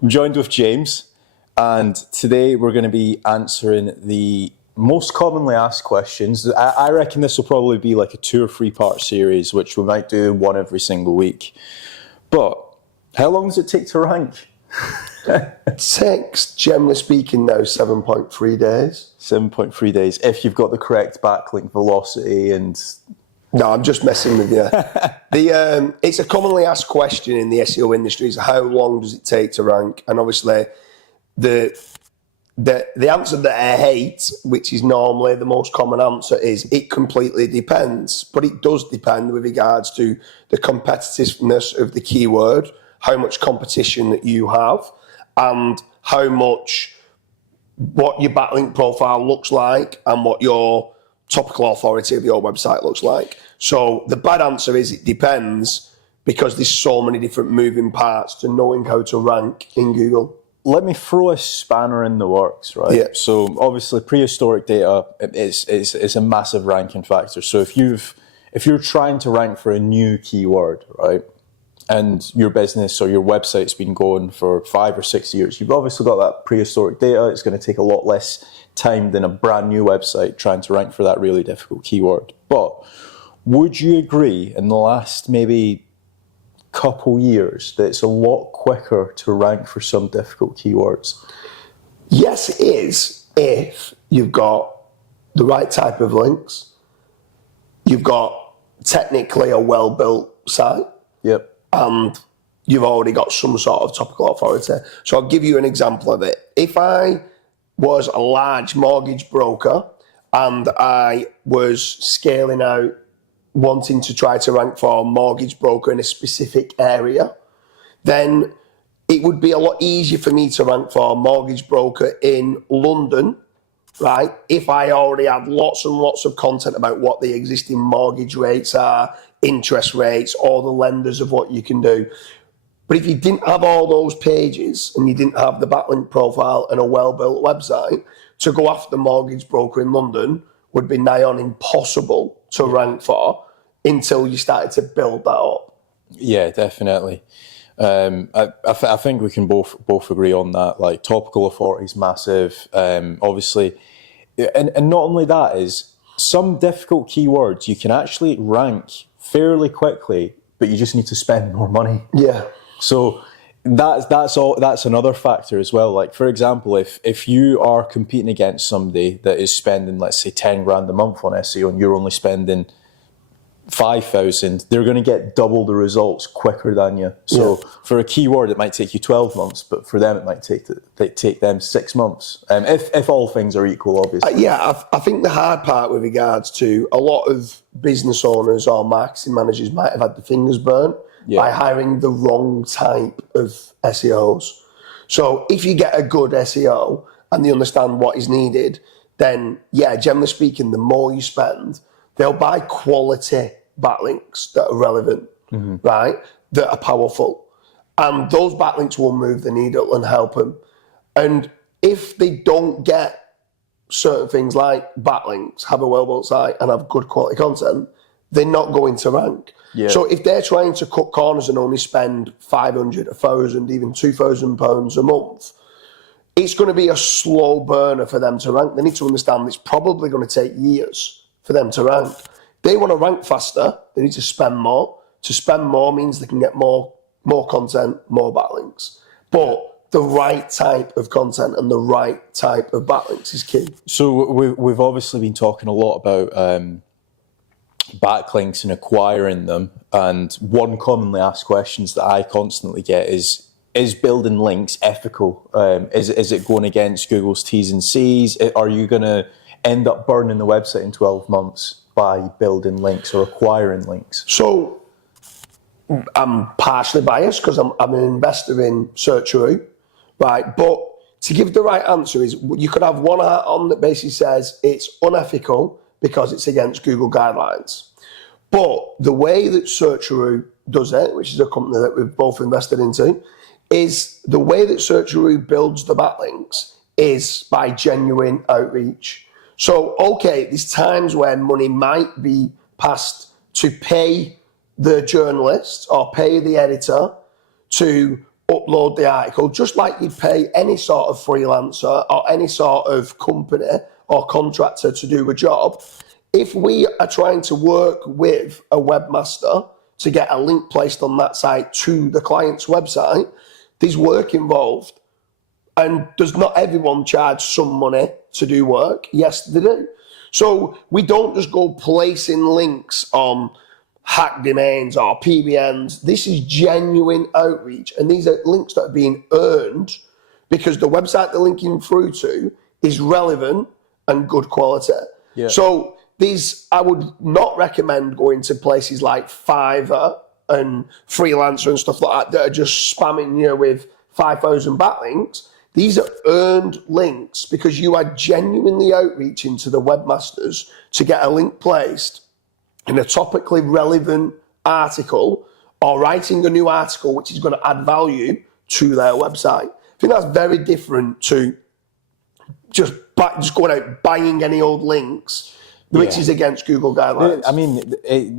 I'm joined with James, and today we're going to be answering the most commonly asked questions. I reckon this will probably be like a 2 or 3 part series, which we might do one every single week. But how long does it take to rank? It takes, generally speaking now, 7.3 days. 7.3 days, if you've got the correct backlink velocity and... No, I'm just messing with you. It's a commonly asked question in the SEO industry is how long does it take to rank? And obviously, the answer that I hate, which is normally the most common answer, is it completely depends. But it does depend with regards to the competitiveness of the keyword, how much competition that you have, and what your backlink profile looks like, and what your topical authority of your website looks like. So the bad answer is it depends, because there's so many different moving parts to knowing how to rank in Google. Let me throw a spanner in the works, right? Yeah. So obviously prehistoric data is a massive ranking factor. So if you're trying to rank for a new keyword, right, and your business or your website's been going for 5 or 6 years, you've obviously got that prehistoric data. It's going to take a lot less time than a brand new website trying to rank for that really difficult keyword. But would you agree in the last maybe couple years that it's a lot quicker to rank for some difficult keywords? Yes, it is, if you've got the right type of links, you've got technically a well-built site, yep, and you've already got some sort of topical authority. So I'll give you an example of it. If I was a large mortgage broker and I was scaling out, wanting to try to rank for a mortgage broker in a specific area, then it would be a lot easier for me to rank for a mortgage broker in London, right? If I already had lots and lots of content about what the existing mortgage rates are, interest rates, all the lenders of what you can do. But if you didn't have all those pages and you didn't have the backlink profile and a well-built website, to go after the mortgage broker in London would be nigh on impossible to rank for until you started to build that up. Yeah, definitely. I think we can both agree on that. Like, topical authority is massive, obviously, and not only that, is some difficult keywords you can actually rank fairly quickly, but you just need to spend more money. Yeah. So that's another factor as well. Like, for example, if you are competing against somebody that is spending, let's say, 10 grand a month on SEO and you're only spending 5,000, they're going to get double the results quicker than you. So for a keyword, it might take you 12 months, but for them, it might take them 6 months. If all things are equal, obviously. I think the hard part with regards to a lot of business owners or marketing managers might have had the fingers burnt by hiring the wrong type of SEOs. So if you get a good SEO and they understand what is needed, then generally speaking, the more you spend, they'll buy quality backlinks that are relevant, right, that are powerful. And those backlinks will move the needle and help them. And if they don't get certain things like backlinks, have a well-built site, and have good quality content, they're not going to rank. Yeah. So if they're trying to cut corners and only spend 500, 1,000, even £2,000 a month, it's going to be a slow burner for them to rank. They need to understand it's probably going to take years for them to rank. They want to rank faster, they need to spend more. To spend more means they can get more content, more backlinks. But the right type of content and the right type of backlinks is key. So we've obviously been talking a lot about backlinks and acquiring them. And one commonly asked questions that I constantly get is building links ethical? Is it going against Google's T's and C's? Are you going to end up burning the website in 12 months by building links or acquiring links? So I'm partially biased because I'm an investor in Searcheroo, right? But to give the right answer is you could have one hat on that basically says it's unethical because it's against Google guidelines. But the way that Searcheroo does it, which is a company that we've both invested into, is the way that Searcheroo builds the backlinks is by genuine outreach. So, okay, there's times when money might be passed to pay the journalist or pay the editor to upload the article, just like you'd pay any sort of freelancer or any sort of company or contractor to do a job. If we are trying to work with a webmaster to get a link placed on that site to the client's website, there's work involved. And does not everyone charge some money to do work? Yes, they do. So we don't just go placing links on hack domains or PBNs. This is genuine outreach. And these are links that are being earned because the website they're linking through to is relevant and good quality. Yeah. So I would not recommend going to places like Fiverr and Freelancer and stuff like that are just spamming you with 5,000 backlinks. These are earned links because you are genuinely outreaching to the webmasters to get a link placed in a topically relevant article or writing a new article which is going to add value to their website. I think that's very different to just going out buying any old links, which is against Google guidelines. I mean,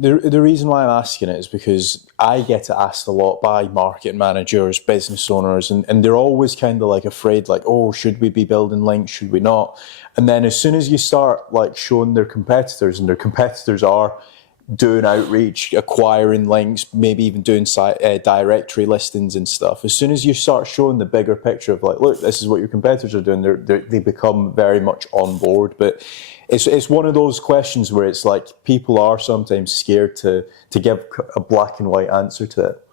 the reason why I'm asking it is because I get it asked a lot by marketing managers, business owners, and they're always kind of like afraid, like, oh, should we be building links? Should we not? And then as soon as you start like showing their competitors, and their competitors are doing outreach, acquiring links, maybe even doing directory listings and stuff. As soon as you start showing the bigger picture of like, look, this is what your competitors are doing, they become very much on board. But it's one of those questions where it's like people are sometimes scared to give a black and white answer to it.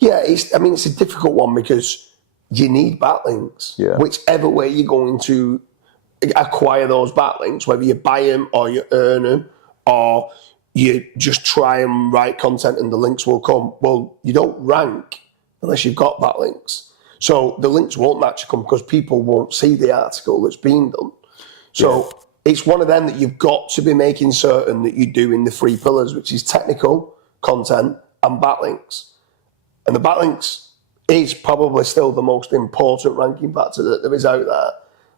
Yeah, it's a difficult one because you need backlinks. Yeah. Whichever way you're going to acquire those backlinks, whether you buy them or you earn them or you just try and write content and the links will come. Well, you don't rank unless you've got backlinks. So the links won't naturally come because people won't see the article that's being done. So it's one of them that you've got to be making certain that you do in the 3 pillars, which is technical, content, and backlinks. And the backlinks is probably still the most important ranking factor that there is out there.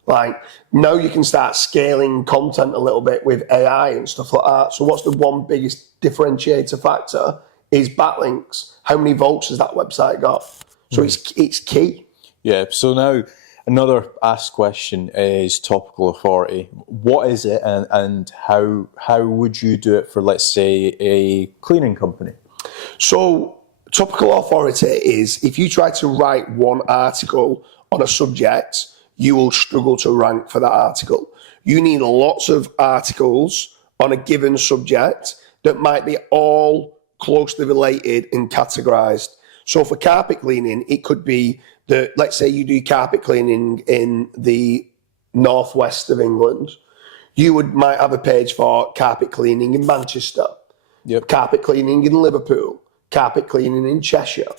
Like, now you can start scaling content a little bit with AI and stuff like that. So what's the one biggest differentiator factor is backlinks. How many votes has that website got? So it's key. Yeah, so now another asked question is topical authority. What is it and how would you do it for, let's say, a cleaning company? So topical authority is if you try to write one article on a subject, you will struggle to rank for that article. You need lots of articles on a given subject that might be all closely related and categorized. So for carpet cleaning, it could be that, let's say you do carpet cleaning in the northwest of England, you might have a page for carpet cleaning in Manchester, carpet cleaning in Liverpool, carpet cleaning in Cheshire,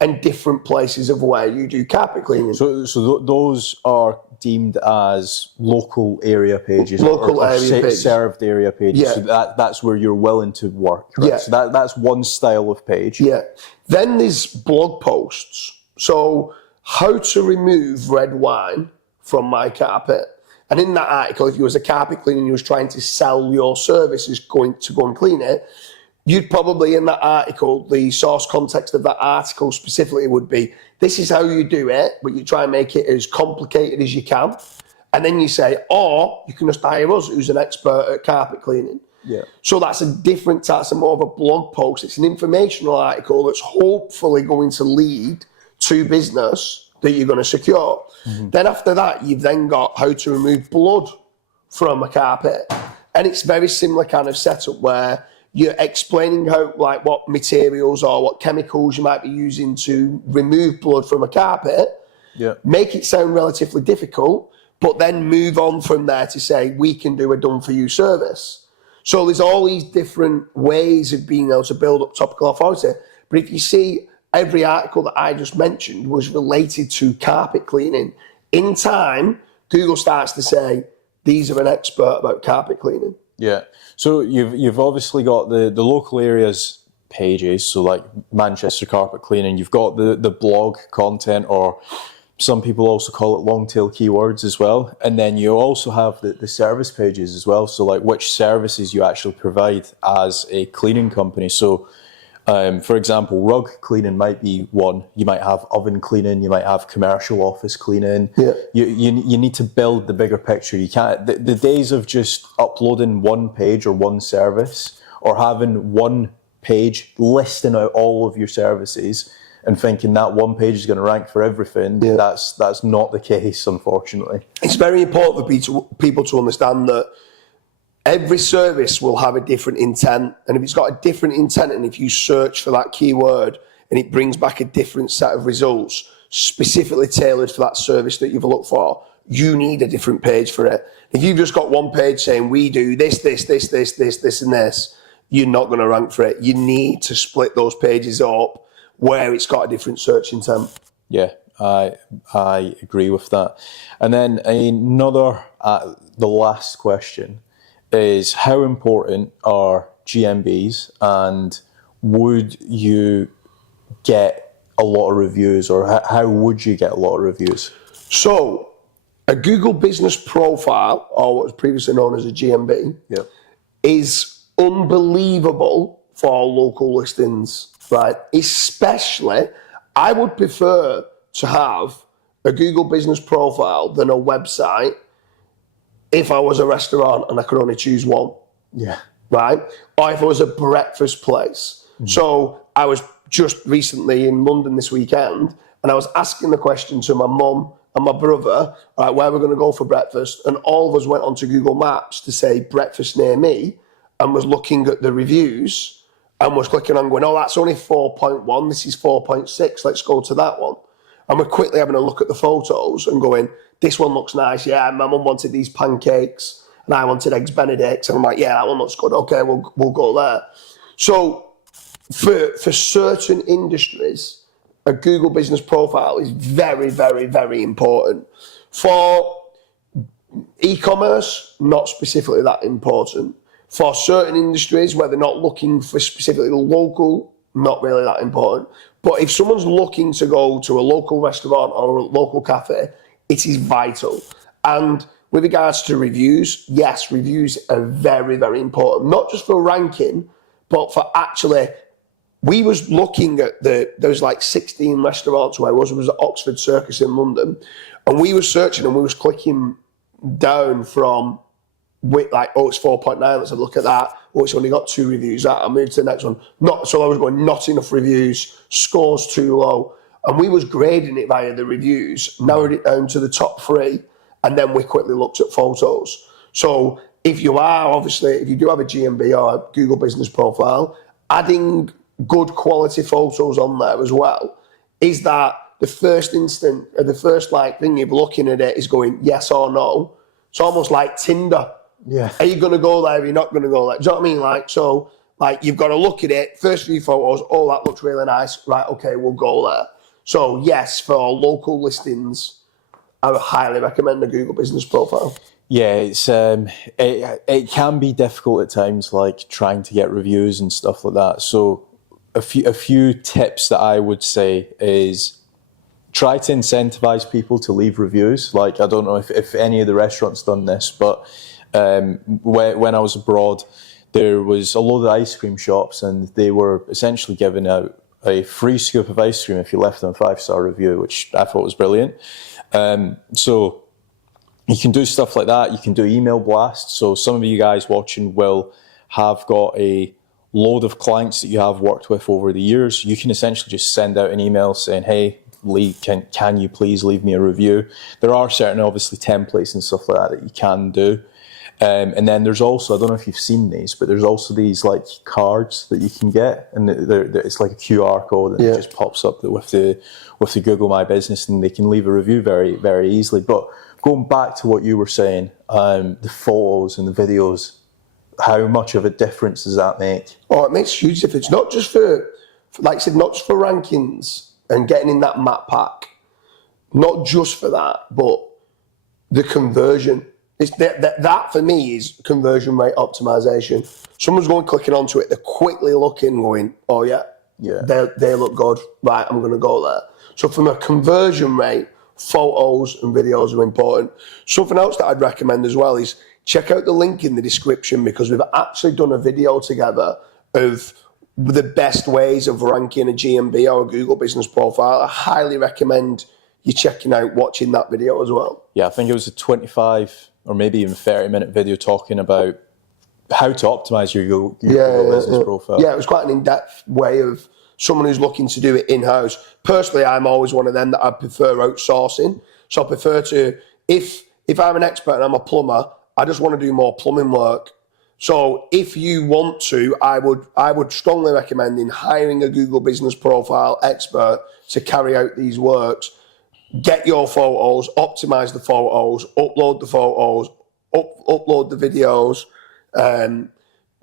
and different places of where you do carpet cleaning. So those are deemed as local area pages, pages. Served area pages. Yeah. So that's where you're willing to work. Right? Yeah. So that's one style of page. Yeah. Then there's blog posts. So how to remove red wine from my carpet. And in that article, if you was a carpet cleaner and you was trying to sell your services going to go and clean it, you'd probably, in that article, the source context of that article specifically would be, this is how you do it, but you try and make it as complicated as you can. And then you say, or you can just hire us, who's an expert at carpet cleaning. Yeah. So that's more of a blog post. It's an informational article that's hopefully going to lead to business that you're going to secure. Mm-hmm. Then after that, you've then got how to remove blood from a carpet. And it's very similar kind of setup where you're explaining what materials or what chemicals you might be using to remove blood from a carpet. Yeah. Make it sound relatively difficult, but then move on from there to say, we can do a done-for-you service. So there's all these different ways of being able to build up topical authority. But if you see, every article that I just mentioned was related to carpet cleaning. In time, Google starts to say, these are an expert about carpet cleaning. Yeah. So you've obviously got the local areas pages, so like Manchester carpet cleaning. You've got the blog content, or some people also call it long tail keywords as well. And then you also have the service pages as well. So like which services you actually provide as a cleaning company. So For example, rug cleaning might be one. You might have oven cleaning. You might have commercial office cleaning. Yeah. You need to build the bigger picture. You can't. The days of just uploading one page or one service, or having one page listing out all of your services and thinking that one page is going to rank for everything. Yeah. That's not the case, unfortunately. It's very important for people to understand that every service will have a different intent, and if it's got a different intent, and if you search for that keyword and it brings back a different set of results specifically tailored for that service that you've looked for, you need a different page for it. If you've just got one page saying we do this, and this, you're not going to rank for it. You need to split those pages up where it's got a different search intent. Yeah, I agree with that. And then another, the last question is, how important are GMBs, and would you get a lot of reviews, or how would you get a lot of reviews? So a Google Business Profile, or what was previously known as a GMB, is unbelievable for local listings, right? Especially, I would prefer to have a Google Business Profile than a website if I was a restaurant and I could only choose one. Yeah. Right? Or if I was a breakfast place. Mm-hmm. So I was just recently in London this weekend, and I was asking the question to my mum and my brother, right, where we're going to go for breakfast, and all of us went onto Google Maps to say breakfast near me, and was looking at the reviews and was clicking on going, oh, that's only 4.1, this is 4.6, let's go to that one. And we're quickly having a look at the photos and going, this one looks nice, yeah, my mum wanted these pancakes and I wanted eggs Benedict, and I'm like, yeah, that one looks good, okay, we'll go there. So for certain industries, a Google Business Profile is very, very, very important. For e-commerce, not specifically that important. For certain industries where they're not looking for specifically local, not really that important. But if someone's looking to go to a local restaurant or a local cafe, it is vital. And with regards to reviews, yes, reviews are very, very important. Not just for ranking, but for actually, we was looking at there was like 16 restaurants where it was at Oxford Circus in London, and we were searching and we was clicking down from like, oh, it's 4.9, let's have a look at that. Oh, it's only got 2 reviews. I moved to the next one. So I was going, not enough reviews, scores too low. And we was grading it via the reviews, narrowed it down to the top 3, and then we quickly looked at photos. So if you do have a GMB or a Google Business Profile, adding good quality photos on there as well, is that the first thing you're looking at it is going yes or no. It's almost like Tinder. Yeah. Are you going to go there? Are you not going to go there? Do you know what I mean? You've got to look at it. First few photos, oh, that looks really nice. Right, okay, we'll go there. So yes, for local listings, I would highly recommend a Google Business Profile. Yeah, it's it can be difficult at times, like trying to get reviews and stuff like that. So a few tips that I would say is try to incentivize people to leave reviews. Like, I don't know if any of the restaurants done this, but when I was abroad, there was a load of ice cream shops, and they were essentially giving out a free scoop of ice cream if you left them a 5-star review, which I thought was brilliant. So you can do stuff like that. You can do email blasts. So some of you guys watching will have got a load of clients that you have worked with over the years. You can essentially just send out an email saying, hey, Lee, can you please leave me a review? There are certain, obviously, templates and stuff like that you can do. And then there's also, I don't know if you've seen these, but there's also these like cards that you can get, and it's like a QR code, and it just pops up with the Google My Business, and they can leave a review very, very easily. But going back to what you were saying, the photos and the videos, how much of a difference does that make? Oh, it makes a huge difference. Not just for like I said, not just for rankings and getting in that map pack, not just for that, but the conversion. It's that for me is conversion rate optimization. Someone's going clicking onto it, they're quickly looking, going, oh yeah, they look good, right, I'm going to go there. So from a conversion rate, photos and videos are important. Something else that I'd recommend as well is check out the link in the description, because we've actually done a video together of the best ways of ranking a GMB or a Google business profile, I highly recommend you checking out, watching that video as well. Yeah, I think it was a 25 or maybe even 30-minute video talking about how to optimize your Google business profile. Yeah, it was quite an in-depth way of someone who's looking to do it in-house. Personally, I'm always one of them that I prefer outsourcing. So I prefer to, if I'm an expert and I'm a plumber, I just want to do more plumbing work. So if you want to, I would strongly recommend in hiring a Google business profile expert to carry out these works. Get your photos, optimize the photos, upload the photos, upload the videos,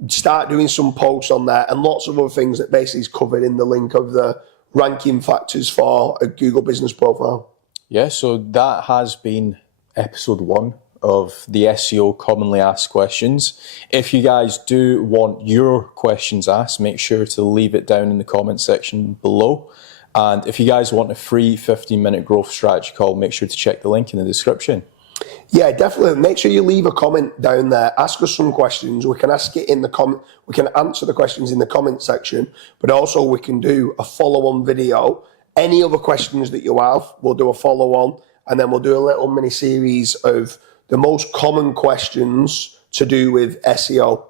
start doing some posts on there, and lots of other things that basically is covered in the link of the ranking factors for a Google business profile. Yeah, so that has been episode 1 of the SEO commonly asked questions. If you guys do want your questions asked, make sure to leave it down in the comment section below. And if you guys want a free 15-minute growth strategy call, make sure to check the link in the description. Yeah, definitely. Make sure you leave a comment down there. Ask us some questions. We can ask it in the comment. We can answer the questions in the comment section, but also we can do a follow-on video. Any other questions that you have, we'll do a follow-on, and then we'll do a little mini series of the most common questions to do with SEO.